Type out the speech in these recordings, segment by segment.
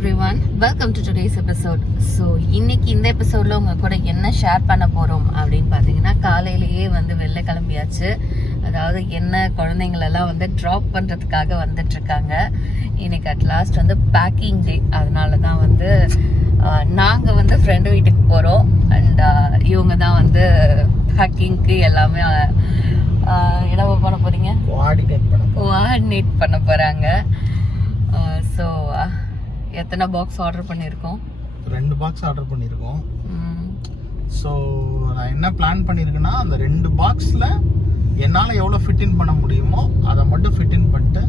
everyone, welcome to today's episode. So இன்னைக்கு இந்த எபிசோட்ல உங்க கூட என்ன ஷேர் பண்ண போறோம் அப்படின்னு பாத்தீங்கன்னா, காலையிலேயே வந்து வெளில கிளம்பியாச்சு. அதாவது என்ன குழந்தைங்களெல்லாம் வந்து ட்ராப் பண்றதுக்காக வந்துட்டு இருக்காங்க. இன்னைக்கு அட் லாஸ்ட் வந்து பேக்கிங் டே. அதனால தான் வந்து நாங்க வந்து ஃப்ரெண்டு வீட்டுக்கு போறோம். அண்ட் இவங்க தான் வந்து பேக்கிங்க்கு எல்லாமே என்ன பண்ண போறீங்க, கோஆர்டினேட் பண்ண போறாங்க. ஸோ எத்தனை பாக்ஸ் ஆர்டர் பண்ணியிருக்கோம்? 2 பாக்ஸ் ஆர்டர் பண்ணியிருக்கோம். ஸோ நான் என்ன பிளான் பண்ணியிருக்கேன்னா, அந்த 2 பாக்ஸில் என்னால் எவ்வளோ ஃபிட்டின் பண்ண முடியுமோ அதை மட்டும் ஃபிட்டின் பண்ணிட்டு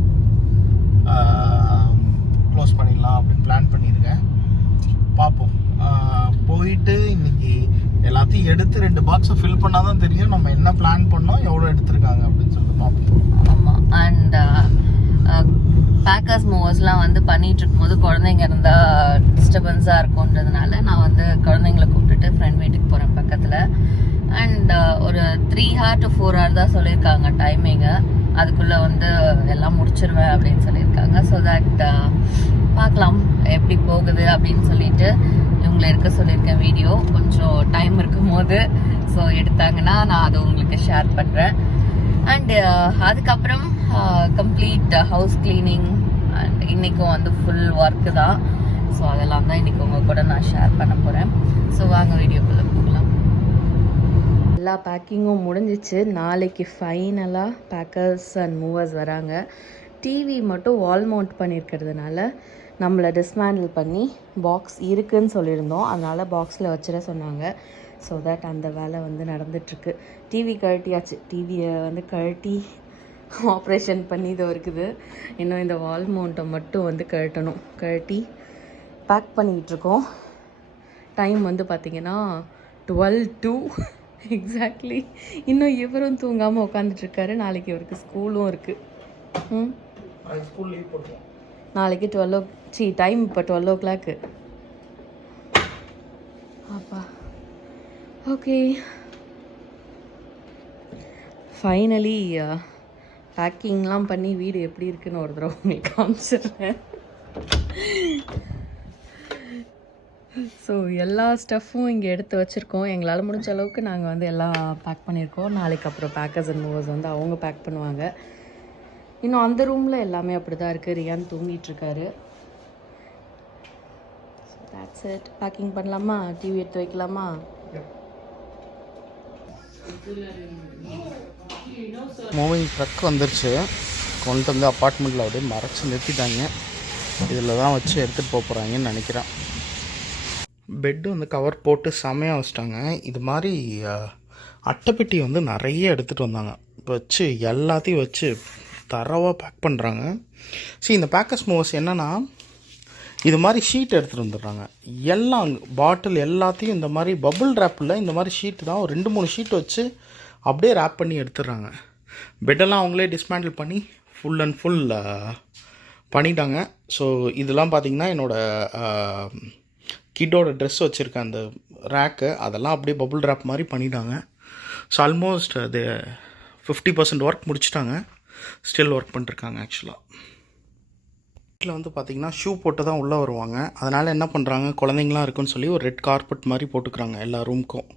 க்ளோஸ் பண்ணிடலாம் அப்படின்னு பிளான் பண்ணியிருக்கேன். பார்ப்போம். போயிட்டு இன்னைக்கு எல்லாத்தையும் எடுத்து 2 பாக்ஸை ஃபில் பண்ணால் தான் தெரியும் நம்ம என்ன பிளான் பண்ணோம், எவ்வளோ எடுத்திருக்காங்க அப்படின்னு சொல்லிட்டு பார்ப்போம். ஆமாம். அண்ட் பேக்கர்ஸ் மூவர்ஸ்லாம் வந்து பண்ணிட்டு இருக்கும்போது குழந்தைங்க இருந்தால் டிஸ்டர்பன்ஸாக இருக்கும்ன்றதுனால நான் வந்து குழந்தைங்கள கூப்பிட்டுட்டு ஃப்ரெண்ட் வீட்டுக்கு போகிறேன் பக்கத்தில். அண்ட் ஒரு 3 hour to 4 hour தான் சொல்லியிருக்காங்க டைமிங்கு. அதுக்குள்ளே வந்து எல்லாம் முடிச்சிருவேன் அப்படின்னு சொல்லியிருக்காங்க. ஸோ தட் பார்க்கலாம் எப்படி போகுது அப்படின்னு சொல்லிட்டு இவங்களை எடுக்க சொல்லியிருக்கேன் வீடியோ. கொஞ்சம் டைம் இருக்கும் போது ஸோ எடுத்தாங்கன்னா நான் அதை உங்களுக்கு ஷேர் பண்ணுறேன். அண்ட் அதுக்கப்புறம் கம்ப்ளீட் ஹவுஸ் கிளீனிங் அண்ட் இன்றைக்கும் வந்து ஃபுல் ஒர்க்கு தான். ஸோ அதெல்லாம் தான் இன்றைக்கி உங்கள் கூட நான் ஷேர் பண்ண போகிறேன். ஸோ வாங்க வீடியோக்குள்ளே போகலாம். எல்லா பேக்கிங்கும் முடிஞ்சிச்சு. நாளைக்கு ஃபைனலாக பேக்கர்ஸ் அண்ட் மூவர்ஸ் வராங்க. டிவி மட்டும் வால் மவுண்ட் பண்ணியிருக்கிறதுனால நம்மளை டிஸ்மேண்டில் பண்ணி பாக்ஸ் இருக்குதுன்னு சொல்லியிருந்தோம். அதனால் பாக்ஸில் வச்சிட சொன்னாங்க. ஸோ தட் அந்த வேலை வந்து நடந்துகிட்ருக்கு. டிவி கழட்டியாச்சு. டிவியை வந்து கழட்டி ஆப்ரேஷன் பண்ணி இது இருக்குது. இன்னும் இந்த வால் மவுண்ட்டை மட்டும் வந்து கழட்டணும். கழட்டி பேக் பண்ணிக்கிட்டுருக்கோம். டைம் வந்து பார்த்திங்கன்னா 12 எக்ஸாக்ட்லி. இன்னும் இவரும் தூங்காமல் உட்காந்துட்ருக்காரு. நாளைக்கு இவருக்கு ஸ்கூலும் இருக்குது. ஸ்கூல் லீவ் போட்டுருவோம் நாளைக்கு 12 டைம் இப்போ 12 o'clock. அப்பா ஓகே, ஃபைனலி பேக்கிங்லாம் பண்ணி வீடு எப்படி இருக்குன்னு ஒரு தடவை உங்களுக்கு காமிச்சிடுறேன். ஸோ எல்லா ஸ்டஃப்பும் இங்கே எடுத்து வச்சுருக்கோம். எங்களால் முடிஞ்ச அளவுக்கு நாங்கள் வந்து எல்லாம் பேக் பண்ணியிருக்கோம். நாளைக்கு அப்புறம் பேக்கர்ஸ் அண்ட் மூவர்ஸ் வந்து அவங்க பேக் பண்ணுவாங்க. இன்னும் அந்த ரூமில் எல்லாமே அப்படி தான் இருக்குது. ரியான் தூங்கிட்டுருக்காரு. So that's it. பேக்கிங் பண்ணலாமா? டிவி எடுத்து வைக்கலாமா? மூவிங் ட்ரக் வந்துருச்சு. கொண்டு வந்து அப்பார்ட்மெண்ட்டில் அப்படியே மறைச்சி நிறுத்திட்டாங்க. இதில் தான் வச்சு எடுத்துகிட்டு போக போகிறாங்கன்னு நினைக்கிறேன். பெட்டு வந்து கவர் போட்டு செமையாக வச்சிட்டாங்க. இது மாதிரி அட்டைப்பெட்டி வந்து நிறைய எடுத்துகிட்டு வந்தாங்க. வச்சு எல்லாத்தையும் வச்சு தரவாக பேக் பண்ணுறாங்க. சரி, இந்த பேக்கர்ஸ் மூவர்ஸ் என்னென்னா, இது மாதிரி ஷீட் எடுத்துகிட்டு வந்துடுறாங்க. எல்லாம் பாட்டில் எல்லாத்தையும் இந்த மாதிரி பபுள் ரேப்பில் இந்த மாதிரி ஷீட்டு தான் ஒரு 2-3 ஷீட் வச்சு அப்படியே ரேப் பண்ணி எடுத்துடுறாங்க. பெட்டெல்லாம் அவங்களே டிஸ்மேண்டில் பண்ணி ஃபுல் அண்ட் ஃபுல் பண்ணிட்டாங்க. ஸோ இதெல்லாம் பார்த்திங்கன்னா என்னோடய கிட்டோட ட்ரெஸ் வச்சுருக்கேன் அந்த ரேக்கு, அதெல்லாம் அப்படியே பபுள் ரேப் மாதிரி பண்ணிட்டாங்க. ஸோ ஆல்மோஸ்ட் அது 50% ஒர்க் முடிச்சிட்டாங்க. ஸ்டில் ஒர்க் பண்ணிருக்காங்க. ஆக்சுவலாக வீட்டில் வந்து பார்த்திங்கன்னா ஷூ போட்டு தான் உள்ளே வருவாங்க. அதனால் என்ன பண்ணுறாங்க, குழந்தைங்களாம் இருக்குன்னு சொல்லி ஒரு ரெட் கார்பெட் மாதிரி போட்டுக்கிறாங்க. எல்லா ரூமுக்கும்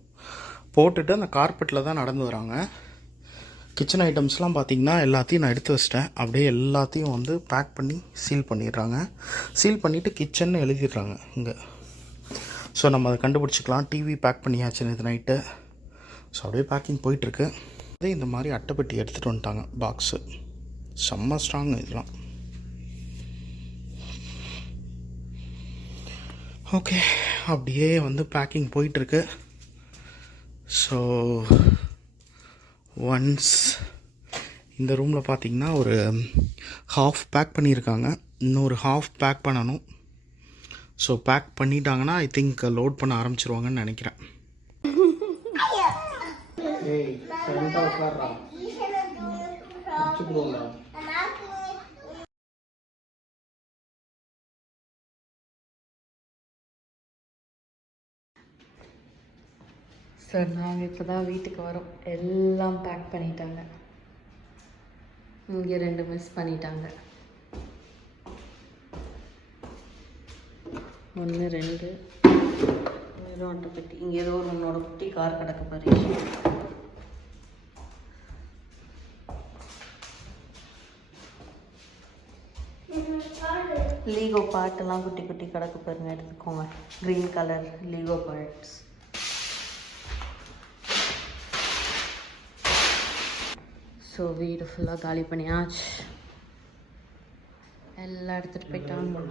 போட்டுட்டு அந்த கார்பெட்டில் தான் நடந்து வராங்க. கிச்சன் ஐட்டம்ஸ்லாம் பார்த்திங்கன்னா எல்லாத்தையும் நான் எடுத்து வச்சிட்டேன். அப்படியே எல்லாத்தையும் வந்து பேக் பண்ணி சீல் பண்ணிடுறாங்க. சீல் பண்ணிவிட்டு கிச்சன்னு எழுதிடுறாங்க இங்கே. ஸோ நம்ம அதை கண்டுபிடிச்சிக்கலாம். டிவி பேக் பண்ணியாச்சு நேற்று நைட்டு. ஸோ அப்படியே பேக்கிங் போயிட்டுருக்கு. அதே இந்த மாதிரி அட்டைப்பெட்டி எடுத்துகிட்டு வந்துட்டாங்க. பாக்ஸு செம்ம ஸ்ட்ராங் இதெல்லாம். ஓகே, அப்படியே வந்து பேக்கிங் போயிட்டுருக்கு. ஸோ ஒன்ஸ் இந்த ரூமில் பார்த்திங்கன்னா ஒரு ஹாஃப் பேக் பண்ணியிருக்காங்க. இன்னொரு ஹாஃப் பேக் பண்ணணும். ஸோ பேக் பண்ணிட்டாங்கன்னா ஐ திங்க் லோட் பண்ண ஆரம்பிச்சிருவாங்கன்னு நினைக்கிறேன். சார் நாங்கள் இப்போ தான் வீட்டுக்கு வரோம். எல்லாம் பேக் பண்ணிட்டாங்க. இங்கே 2 மிஸ் பண்ணிட்டாங்க. 1 2 வெறும் அட்டைப்பெட்டி. இங்கே ஏதோ ஒரு உன்னோட குட்டி கார் கிடக்கு பாரு. லீகோ பார்ட்டெல்லாம் குட்டி குட்டி கிடக்கு பாருங்க, எடுத்துக்கோங்க. Green colour Lego parts. So வீடு ஃபுல்லாக காலி பண்ணியாச்சு. எல்லாம் எடுத்துகிட்டு போயிட்டாங்க.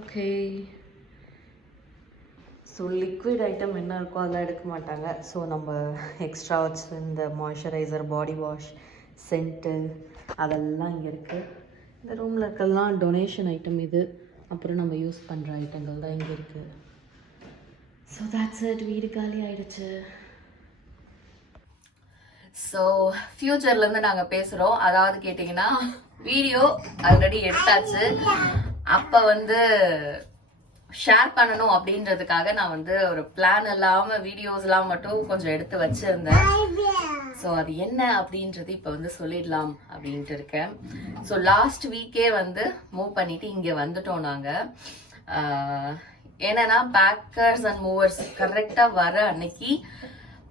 ஓகே. ஸோ லிக்விட் ஐட்டம் என்ன இருக்கோ அதெல்லாம் எடுக்க மாட்டாங்க. ஸோ நம்ம எக்ஸ்ட்ரா வச்சு இந்த மாய்ஸ்சரைசர், பாடி வாஷ், சென்ட்டு அதெல்லாம் இங்கே இருக்குது. இந்த ரூமில் இருக்கலாம் டொனேஷன் ஐட்டம் இது. அப்புறம் நம்ம யூஸ் பண்ணுற ஐட்டங்கள் தான் இங்கே இருக்குது. So that's it. வீடு காலி ஆயிடுச்சு. ஸோ ஃப்யூச்சர்லேருந்து நாங்கள் பேசுகிறோம். அதாவது கேட்டிங்கன்னா வீடியோ ஆல்ரெடி எடுத்தாச்சு. அப்போ வந்து ஷேர் பண்ணணும் அப்படின்றதுக்காக நான் வந்து ஒரு பிளான் இல்லாமல் வீடியோஸ்லாம் மட்டும் கொஞ்சம் எடுத்து வச்சுருந்தேன். ஸோ அது என்ன அப்படின்றது இப்போ வந்து சொல்லிடலாம் அப்படின்ட்டு இருக்கேன். ஸோ லாஸ்ட் வீக்கே வந்து மூவ் பண்ணிட்டு இங்கே வந்துட்டோம் நாங்கள். என்னன்னா பேக்கர்ஸ் அண்ட் மூவர்ஸ் கரெக்டாக வர அன்னைக்கு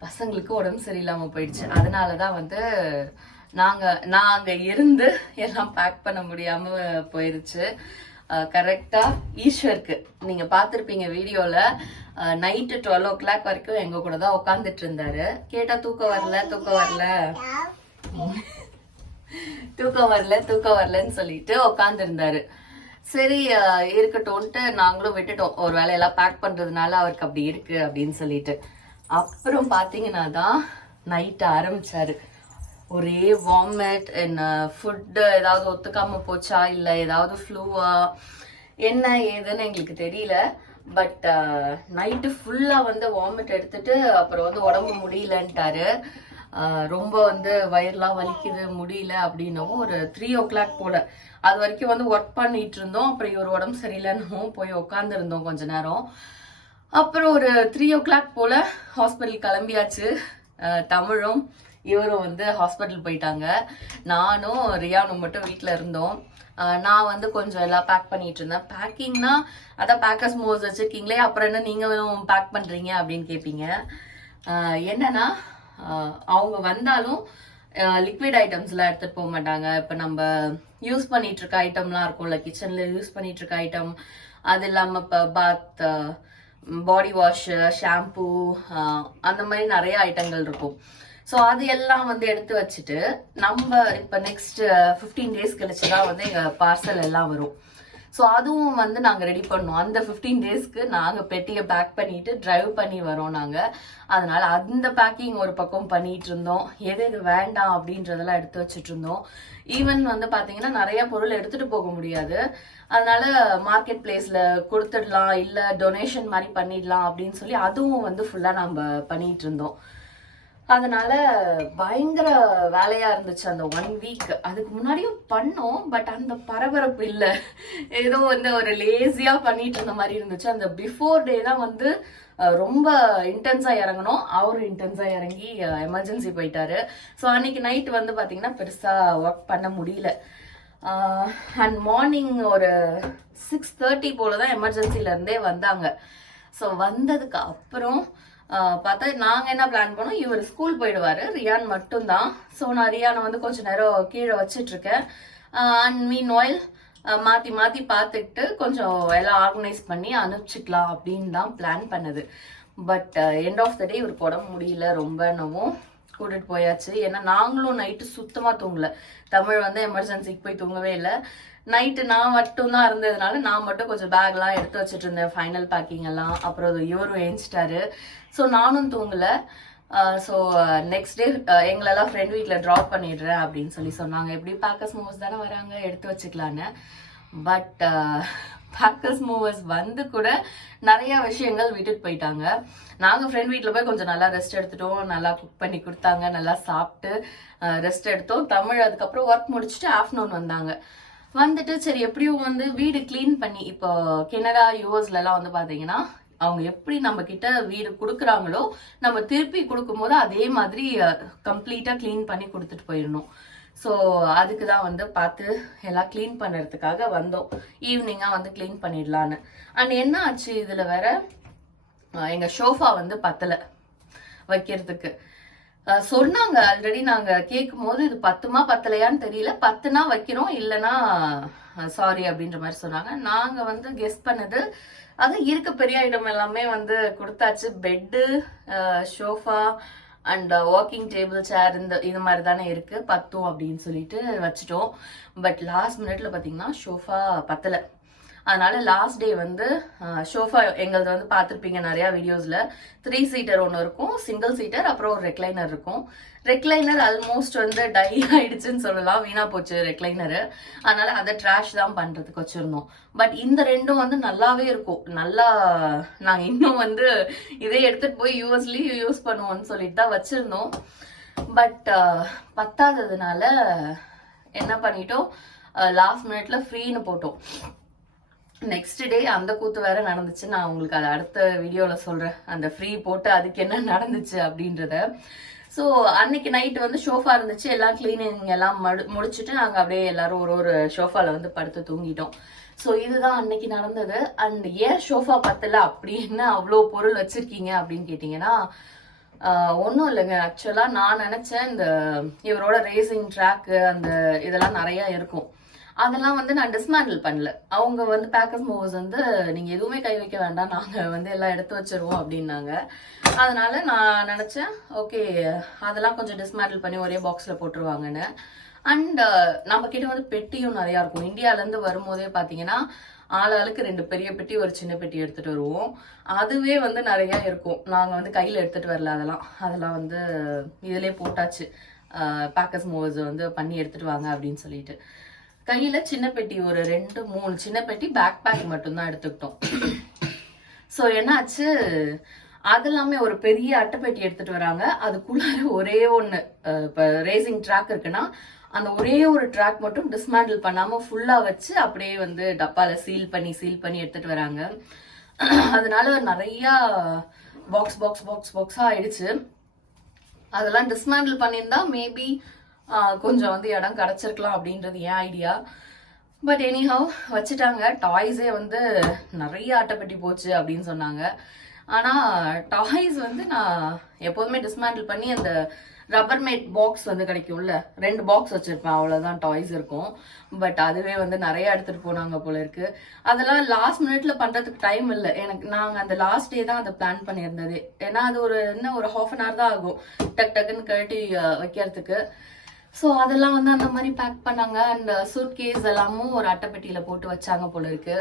பசங்களுக்கு உடம்பு சரியில்லாமல் போயிடுச்சு. அதனால தான் வந்து நான் அங்கே இருந்து எல்லாம் பேக் பண்ண முடியாமல் போயிடுச்சு. கரெக்டாக ஈஸ்வருக்கு நீங்கள் பார்த்துருப்பீங்க வீடியோவில், நைட்டு 12 o'clock வரைக்கும் எங்கள் கூட தான் உட்காந்துட்டு இருந்தாரு. கேட்டால் தூக்கம் வரலன்னு சொல்லிட்டு உட்காந்துருந்தாரு. சரி இருக்கட்டும்ன்ட்டு நாங்களும் விட்டுட்டோம். ஒரு வேலையெல்லாம் பேக் பண்ணுறதுனால அவருக்கு அப்படி இருக்கு அப்படின்னு சொல்லிட்டு. அப்புறம் பார்த்தீங்கன்னா தான் நைட்டு ஆரம்பிச்சாரு. ஒரே வாமிட், என்ன ஃபுட்டு ஏதாவது ஒத்துக்காமல் போச்சா இல்லை ஏதாவது ஃப்ளூவா என்ன ஏதுன்னு எங்களுக்கு தெரியல. பட் நைட்டு ஃபுல்லாக வந்து வாமிட் எடுத்துட்டு அப்புறம் வந்து உடம்பு முடியலன்ட்டாரு. ரொம்ப வந்து வயிறுலாம் வலிக்குது முடியல அப்படின்னும் ஒரு 3 o'clock போல. அது வரைக்கும் வந்து ஒர்க் பண்ணிட்டு இருந்தோம். அப்புறம் இவர் உடம்பு சரியில்லைன்னு போய் உட்காந்துருந்தோம் கொஞ்ச நேரம். அப்புறம் ஒரு 3 o'clock போல ஹாஸ்பிட்டல் கிளம்பியாச்சு. தமிழும் இவரும் வந்து ஹாஸ்பிட்டல் போயிட்டாங்க. நானும் ரியானும் மட்டும் வீட்டில் இருந்தோம். நான் வந்து கொஞ்சம் எல்லாம் பேக் பண்ணிட்டு இருந்தேன். பேக்கிங்னா அதான் பேக்கர்ஸ் மூவர்ஸ் வச்சிருக்கீங்களே, அப்புறம் என்ன நீங்களும் பேக் பண்றீங்க அப்படின்னு கேட்பீங்க. என்னன்னா அவங்க வந்தாலும் லிக்விட் ஐட்டம்ஸ்லாம் எடுத்துட்டு போக மாட்டாங்க. இப்போ நம்ம யூஸ் பண்ணிட்டு இருக்க ஐட்டம்லாம் இருக்கும்ல, கிச்சன்ல யூஸ் பண்ணிட்டு இருக்க ஐட்டம், அது இல்லாமல் இப்போ பாத், பாடி வாஷ், ஷாம்பூ, அந்த மாதிரி நிறைய ஐட்டங்கள் இருக்கும். ஸோ அது எல்லாம் வந்து எடுத்து வச்சுட்டு நம்ம இப்போ நெக்ஸ்ட் 15 days கழிச்சுதான் வந்து எங்கள் பார்சல் எல்லாம் வரும். ஸோ அதுவும் வந்து நாங்கள் ரெடி பண்ணோம். அந்த 15 daysக்கு நாங்கள் பெட்டியை பேக் பண்ணிட்டு டிரைவ் பண்ணி வரோம் நாங்கள். அதனால அந்த பேக்கிங் ஒரு பக்கம் பண்ணிட்டு இருந்தோம். எது எது வேண்டாம் அப்படின்றதெல்லாம் எடுத்து வச்சுட்டு இருந்தோம். ஈவன் வந்து பார்த்தீங்கன்னா நிறைய பொருள் எடுத்துட்டு போக முடியாது. அதனால மார்க்கெட் பிளேஸ்ல கொடுத்துடலாம், இல்லை டொனேஷன் மாதிரி பண்ணிடலாம் அப்படின்னு சொல்லி அதுவும் வந்து ஃபுல்லாக நம்ம பண்ணிட்டு இருந்தோம். அதனால பயங்கர வேலையா இருந்துச்சு அந்த 1 week. அதுக்கு முன்னாடியும் பண்ணோம், பட் அந்த பரபரப்பு இல்லை. ஏதோ வந்து ஒரு லேசியா பண்ணிட்டு இருந்த மாதிரி இருந்துச்சு. அந்த பிஃபோர் டே தான் வந்து ரொம்ப இன்டென்ஸா இறங்கணும். அவரும் இன்டென்ஸா இறங்கி எமர்ஜென்சி போயிட்டாரு. ஸோ அன்னைக்கு நைட் வந்து பாத்தீங்கன்னா பெருசா ஒர்க் பண்ண முடியல. அண்ட் மார்னிங் ஒரு 6:30 போலதான் எமர்ஜென்சில இருந்தே வந்தாங்க. ஸோ வந்ததுக்கு அப்புறம் பார்த்தா நாங்கள் என்ன பிளான் பண்ணோம், இவர் ஸ்கூல் போயிடுவாரு, ரியான் மட்டும்தான். ஸோ நான் ரியானை வந்து கொஞ்ச நேரம் கீழே வச்சிட்டு இருக்கேன். அண்ட் மீன் ஆயில் மாற்றி மாற்றி பார்த்துக்கிட்டு கொஞ்சம் எல்லாம் ஆர்கனைஸ் பண்ணி அனுப்பிச்சிக்கலாம் அப்படின்னு தான் பிளான் பண்ணது. பட் எண்ட் ஆஃப் த டே இவருக்கு உடம்பு முடியல, ரொம்ப என்னவும் கூட்டிட்டு போயாச்சு. ஏன்னா நாங்களும் நைட்டு சுத்தமாக தூங்கல. தமிழ் வந்து எமர்ஜென்சிக்கு போய் தூங்கவே இல்லை. நைட்டு நான் மட்டும் தான் இருந்ததுனால நான் மட்டும் கொஞ்சம் பேக்லாம் எடுத்து வச்சுட்டு இருந்தேன், ஃபைனல் பேக்கிங் எல்லாம். அப்புறம் இவரும் ஏஞ்சிட்டாரு. ஸோ நானும் தூங்கல. ஸோ நெக்ஸ்ட் டே எங்களெல்லாம் ஃப்ரெண்ட் வீட்டில் ட்ராப் பண்ணிடுறேன் அப்படின்னு சொல்லி சொன்னாங்க. எப்படி பேக்கர்ஸ் மூவர்ஸ் தானே வராங்க, எடுத்து வச்சுக்கலான்னு. பட் பேக்கர்ஸ் மூவர்ஸ் வந்து கூட நிறைய விஷயங்கள் விட்டுட்டு போயிட்டாங்க. நாங்கள் ஃப்ரெண்ட் வீட்டில் போய் கொஞ்சம் நல்லா ரெஸ்ட் எடுத்துட்டோம். நல்லா குக் பண்ணி கொடுத்தாங்க, நல்லா சாப்பிட்டு ரெஸ்ட் எடுத்தோம். தமிழ் அதுக்கப்புறம் ஒர்க் முடிச்சுட்டு ஆஃப்டர்நூன் வந்தாங்க. வந்துட்டு சரி எப்படியும் வந்து வீடு கிளீன் பண்ணி, இப்போ கனடா யூஎஸ்லாம் வந்து பார்த்தீங்கன்னா அவங்க எப்படி நம்ம கிட்ட வீடு கொடுக்குறாங்களோ நம்ம திருப்பி கொடுக்கும்போது அதே மாதிரி கம்ப்ளீட்டாக க்ளீன் பண்ணி கொடுத்துட்டு போயிடணும். ஸோ அதுக்கு தான் வந்து பார்த்து எல்லாம் க்ளீன் பண்ணுறதுக்காக வந்தோம். ஈவினிங்காக வந்து க்ளீன் பண்ணிடலான்னு. அண்ட் என்ன ஆச்சு இதில் வேற, எங்கள் ஷோஃபா வந்து பத்தலை வைக்கிறதுக்கு. சொன்னாங்க ஆல்ரெடி, நாங்கள் கேட்கும் போது இது பத்துமா பத்தலையான்னு தெரியல, பத்துனா வைக்கிறோம் இல்லைன்னா சாரி அப்படின்ற மாதிரி சொன்னாங்க. நாங்கள் வந்து கெஸ் பண்ணது அது இருக்க பெரிய ஐட்டம் எல்லாமே வந்து கொடுத்தாச்சு. Bed, sofa and walking table, chair இது மாதிரி தானே இருக்கு, பத்தும் அப்படின்னு சொல்லிட்டு வச்சுட்டோம். பட் லாஸ்ட் மினிட்ல பாத்தீங்கன்னா ஷோஃபா பத்தல. அதனால லாஸ்ட் டே வந்து ஷோஃபா எங்களது வந்து பார்த்துருப்பீங்க நிறைய வீடியோஸ்ல. 3 சீட்டர் ஒன்று இருக்கும், சிங்கிள் சீட்டர், அப்புறம் ஒரு ரெக்லைனர் இருக்கும். ரெக்லைனர் ஆல்மோஸ்ட் வந்து டை ஆயிடுச்சுன்னு சொல்லலாம், வீணா போச்சு ரெக்லைனரு. அதனால அதை ட்ராஷ் தான் பண்றதுக்கு வச்சிருந்தோம். பட் இந்த ரெண்டும் வந்து நல்லாவே இருக்கும். நல்லா நாங்கள் இன்னும் வந்து இதே எடுத்துட்டு போய் யூஎஸ்லயும் யூஸ் பண்ணுவோம்னு சொல்லிட்டு தான் வச்சிருந்தோம். பட் பத்தாததுனால என்ன பண்ணிட்டோம், லாஸ்ட் மினிட்ல ஃப்ரீன்னு போட்டோம். நெக்ஸ்ட் டே அந்த கூத்து வேற நடந்துச்சு. நான் உங்களுக்கு அதை அடுத்த வீடியோல சொல்றேன், அந்த ஃப்ரீ போட்டு அதுக்கு என்ன நடந்துச்சு அப்படின்றத. ஸோ அன்னைக்கு நைட் வந்து ஷோஃபா இருந்துச்சு, எல்லாம் கிளீனிங் எல்லாம் முடிச்சுட்டு நாங்கள் அப்படியே எல்லாரும் ஒரு ஷோஃபால வந்து படுத்து தூங்கிட்டோம். ஸோ இதுதான் அன்னைக்கு நடந்தது. அண்ட் ஏன் ஷோஃபா பத்தல, அப்படி என்ன அவ்வளோ பொருள் வச்சிருக்கீங்க அப்படின்னு கேட்டீங்கன்னா, ஒன்றும் இல்லைங்க. ஆக்சுவலாக நான் நினைச்சேன் இந்த இவரோட ரேசிங் ட்ராக்கு அந்த இதெல்லாம் நிறைய இருக்கும், அதெல்லாம் வந்து நான் டிஸ்மேண்டில் பண்ணல. அவங்க வந்து பேக்கர்ஸ் மூவர்ஸ் வந்து நீங்க எதுவுமே கை வைக்க வேண்டாம், நாங்க வந்து எல்லாம் எடுத்து வச்சிருவோம் அப்படின்னாங்க. அதனால நான் நினைச்சேன் ஓகே அதெல்லாம் கொஞ்சம் டிஸ்மேண்டில் பண்ணி ஒரே பாக்ஸ்ல போட்டுருவாங்கன்னு. அண்ட் நம்ம கிட்ட வந்து பெட்டியும் நிறைய இருக்கும். இந்தியால இருந்து வரும்போதே பாத்தீங்கன்னா ஆளாளுக்கு 2 பெரிய பெட்டி ஒரு சின்ன பெட்டி எடுத்துட்டு வருவோம். அதுவே வந்து நிறைய இருக்கும். நாங்க வந்து கையில எடுத்துட்டு வரல, அதெல்லாம் வந்து இதுலயே போட்டாச்சு, பேக்கர்ஸ் மூவர்ஸ் வந்து பண்ணி எடுத்துட்டு வாங்க அப்படின்னு சொல்லிட்டு. கையில சின்ன பெட்டி ஒரு 2-3 சின்ன பெட்டி, பேக் பேக் மட்டும்தான் எடுத்துக்கிட்டோம். ஸோ என்னாச்சு, அதெல்லாமே ஒரு பெரிய அட்டைப்பெட்டி எடுத்துட்டு வராங்க. அதுக்குள்ள ஒரே ஒன்று, இப்போ ரேசிங் ட்ராக் இருக்குன்னா அந்த ஒரே ஒரு ட்ராக் மட்டும் டிஸ்மேண்டில் பண்ணாம ஃபுல்லா வச்சு அப்படியே வந்து டப்பால சீல் பண்ணி எடுத்துட்டு வராங்க. அதனால நிறைய பாக்ஸா ஆயிடுச்சு. அதெல்லாம் டிஸ்மேண்டில் பண்ணியிருந்தா மேபி கொஞ்சம் வந்து இடம் கிடைச்சிருக்கலாம் அப்படின்றது என் ஐடியா. பட் எனிஹவ் வச்சுட்டாங்க. டாய்ஸே வந்து நிறைய அட்டைப்பெட்டி போச்சு அப்படின்னு சொன்னாங்க. ஆனால் டாய்ஸ் வந்து நான் எப்போதுமே டிஸ்மேண்டில் பண்ணி அந்த ரப்பர் மேட் பாக்ஸ் வந்து கிடைக்கும்ல, 2 பாக்ஸ் வச்சிருப்பேன், அவ்வளோதான் டாய்ஸ் இருக்கும். பட் அதுவே வந்து நிறைய எடுத்துட்டு போனாங்க போல இருக்கு. அதெல்லாம் லாஸ்ட் மினிட்ல பண்றதுக்கு டைம் இல்லை எனக்கு. நாங்கள் அந்த லாஸ்ட் டே தான் அதை பிளான் பண்ணியிருந்தது. ஏன்னா அது ஒரு 1/2 hour தான் ஆகும் டக்குன்னு கழட்டி வைக்கிறதுக்கு. ஸோ அதெல்லாம் வந்து அந்த மாதிரி பேக் பண்ணாங்க. அண்ட் சூட் கேஸ் எல்லாமும் ஒரு அட்டைப்பெட்டியில போட்டு வச்சாங்க போல இருக்கு.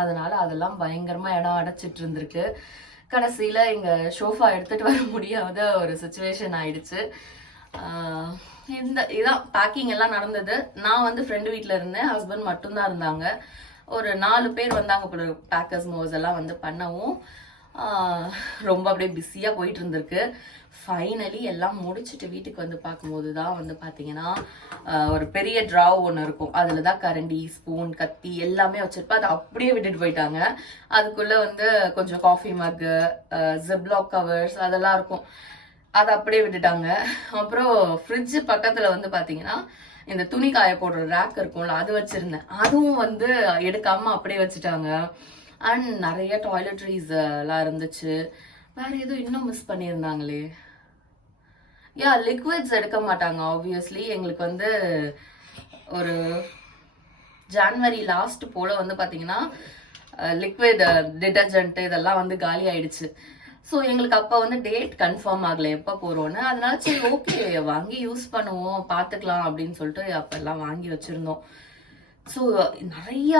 அதனால அதெல்லாம் பயங்கரமா இடம் அடைச்சிட்டு இருந்திருக்கு. கடைசியில எங்க ஷோஃபா எடுத்துட்டு வர முடியாத ஒரு சுச்சுவேஷன் ஆயிடுச்சு. இதான் பேக்கிங் எல்லாம் நடந்தது. நான் வந்து ஃப்ரெண்டு வீட்டுல இருந்தேன், ஹஸ்பண்ட் மட்டும்தான் இருந்தாங்க. ஒரு 4 பேர் வந்தாங்க போல, பேக்கர்ஸ் மூவர்ஸ் எல்லாம் வந்து பண்ணவும் ரொம்ப அப்படியே பிஸியா போயிட்டு இருந்திருக்கு. ஃபைனலி எல்லாம் முடிச்சுட்டு வீட்டுக்கு வந்து பார்க்கும்போது தான் வந்து பார்த்தீங்கன்னா ஒரு பெரிய ட்ராவ் ஒன்று இருக்கும். அதில் தான் கரண்டி, ஸ்பூன், கத்தி எல்லாமே வச்சிருப்பேன். அதை அப்படியே விட்டுட்டு போயிட்டாங்க. அதுக்குள்ள வந்து கொஞ்சம் காஃபி மக்கு, ஜிப்லாக் கவர்ஸ் அதெல்லாம் இருக்கும், அதை அப்படியே விட்டுட்டாங்க. அப்புறம் ஃப்ரிட்ஜ் பக்கத்தில் வந்து பார்த்தீங்கன்னா இந்த துணி காய போடுற ரேக் இருக்கும்ல, அது வச்சிருந்தேன், அதுவும் வந்து எடுக்காம அப்படியே வச்சுட்டாங்க. அண்ட் நிறைய டாய்லெட்ரிஸ் எல்லாம் இருந்துச்சு. வேற எதுவும் இன்னும் மிஸ் பண்ணியிருந்தாங்களே, லிக்விட்ஸ் எடுக்க மாட்டாங்க ஆப்வியஸ்லி. எங்களுக்கு வந்து ஒரு ஜான்வரி லாஸ்ட் போல வந்து பாத்தீங்கன்னா லிக்விட் டிட்டர்ஜென்ட் இதெல்லாம் வந்து காலி ஆயிடுச்சு. ஸோ எங்களுக்கு அப்போ வந்து டேட் கன்ஃபார்ம் ஆகலை எப்போ போகிறோன்னு. அதனால சரி ஓகே வாங்கி யூஸ் பண்ணுவோம் பார்த்துக்கலாம் அப்படின்னு சொல்லிட்டு அப்போல்லாம் வாங்கி வச்சுருந்தோம். ஸோ நிறையா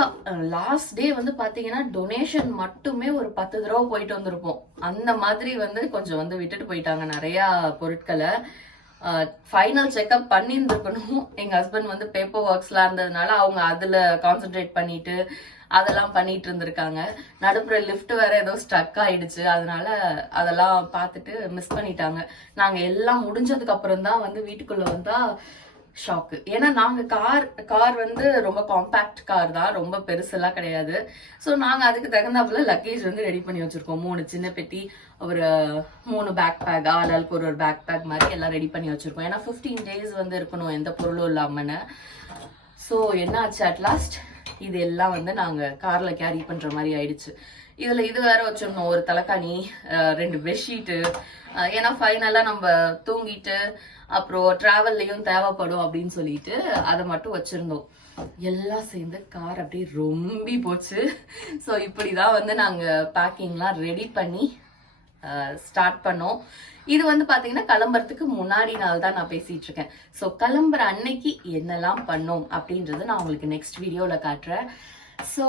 லாஸ்ட் டே வந்து பார்த்தீங்கன்னா டொனேஷன் மட்டுமே ஒரு 10 தடவை போயிட்டு வந்திருப்போம். அந்த மாதிரி வந்து கொஞ்சம் வந்து விட்டுட்டு போயிட்டாங்க நிறையா பொருட்களை. ஃபைனல் செக்அப் பண்ணியிருந்துருக்கணும். எங்கள் ஹஸ்பண்ட் வந்து பேப்பர் ஒர்க்ஸ்லாம் இருந்ததுனால அவங்க அதில் கான்சென்ட்ரேட் பண்ணிட்டு அதெல்லாம் பண்ணிட்டு இருந்திருக்காங்க. நடுப்புற லிஃப்ட் வேற ஏதோ ஸ்ட்ரக் ஆயிடுச்சு, அதனால அதெல்லாம் பார்த்துட்டு மிஸ் பண்ணிட்டாங்க. நாங்கள் எல்லாம் முடிஞ்சதுக்கு அப்புறம் தான் வந்து வீட்டுக்குள்ள வந்தா ஷாக்கு. ஏன்னா நாங்க கார் வந்து ரொம்ப காம்பேக்ட் கார் தான், ரொம்ப பெருசெல்லாம் கிடையாது. ஸோ நாங்க அதுக்கு தகுந்தாப்புல லக்கேஜ் வந்து ரெடி பண்ணி வச்சிருக்கோம். 3 சின்ன பெட்டி, ஒரு 3 பேக் பேக், ஆளுக்கு ஒரு பேக் பேக் மாதிரி எல்லாம் ரெடி பண்ணி வச்சிருக்கோம். ஏன்னா 15 days வந்து இருக்கணும் எந்த பொருளும் இல்லாமன்னு. ஸோ என்ன ஆச்சு, அட்லாஸ்ட் இது எல்லாம் வந்து நாங்க கார்ல கேரி பண்ற மாதிரி ஆயிடுச்சு. இதுல இது வேற வச்சிருந்தோம், ஒரு தலைக்காணி, 2 பெட்ஷீட்டு. ஏன்னா ஃபைனலா நம்ம தூங்கிட்டு அப்புறம் டிராவல்லையும் தேவைப்படும் அப்படின்னு சொல்லிட்டு அதை மட்டும் வச்சிருந்தோம். எல்லாம் சேர்ந்து கார் அப்படியே ரொம்பி போச்சு. ஸோ இப்படிதான் வந்து நாங்க பேக்கிங்லாம் ரெடி பண்ணி ஸ்டார்ட் பண்ணோம். இது வந்து பாத்தீங்கன்னா கிளம்புறதுக்கு முன்னாடி நாள் தான் நான் பேசிட்டு இருக்கேன். ஸோ கிளம்புற அன்னைக்கு என்னெல்லாம் பண்ணோம் அப்படின்றது நான் உங்களுக்கு நெக்ஸ்ட் வீடியோல காட்டுறேன். ஸோ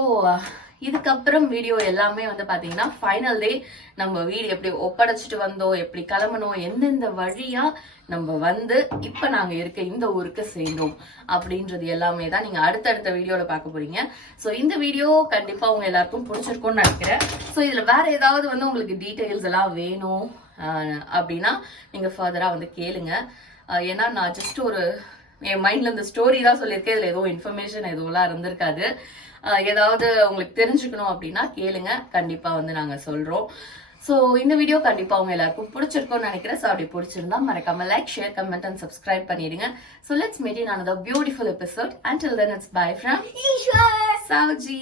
இதுக்கப்புறம் வீடியோ எல்லாமே வந்து பாத்தீங்கன்னா ஃபைனல் டே நம்ம வீடு எப்படி ஒப்படைச்சிட்டு வந்தோம், எப்படி கிளம்பணும், எந்தெந்த வழியா நம்ம வந்து இப்ப நாங்க இருக்க இந்த ஊருக்கு சேர்ந்தோம் அப்படின்றது எல்லாமே தான் நீங்க அடுத்தடுத்த வீடியோல பார்க்க போறீங்க. ஸோ இந்த வீடியோ கண்டிப்பா உங்க எல்லாருக்கும் பிடிச்சிருக்கும்னு நினைக்கிறேன். ஸோ இதுல வேற ஏதாவது வந்து உங்களுக்கு டீட்டெயில்ஸ் எல்லாம் வேணும் அப்படின்னா நீங்க ஃபர்தரா வந்து கேளுங்க. ஏன்னா நான் ஜஸ்ட் ஒரு என் மைண்ட்ல இந்த ஸ்டோரி தான் சொல்லியிருக்கேன். இதுல ஏதோ இன்ஃபர்மேஷன் எதுவும் இருந்திருக்காது. ஏதாவது உங்களுக்கு தெரிஞ்சுக்கணும் அப்படின்னா கேளுங்க, கண்டிப்பா வந்து நாங்க சொல்றோம். ஸோ இந்த வீடியோ கண்டிப்பா உங்க எல்லாருக்கும் பிடிச்சிருக்கும்னு நினைக்கிறேன். ஸோ அப்படி பிடிச்சிருந்தா மறக்காம like, share, comment and subscribe பண்ணிடுங்க. So let's meet in another beautiful episode. Until then, it's bye from Savji.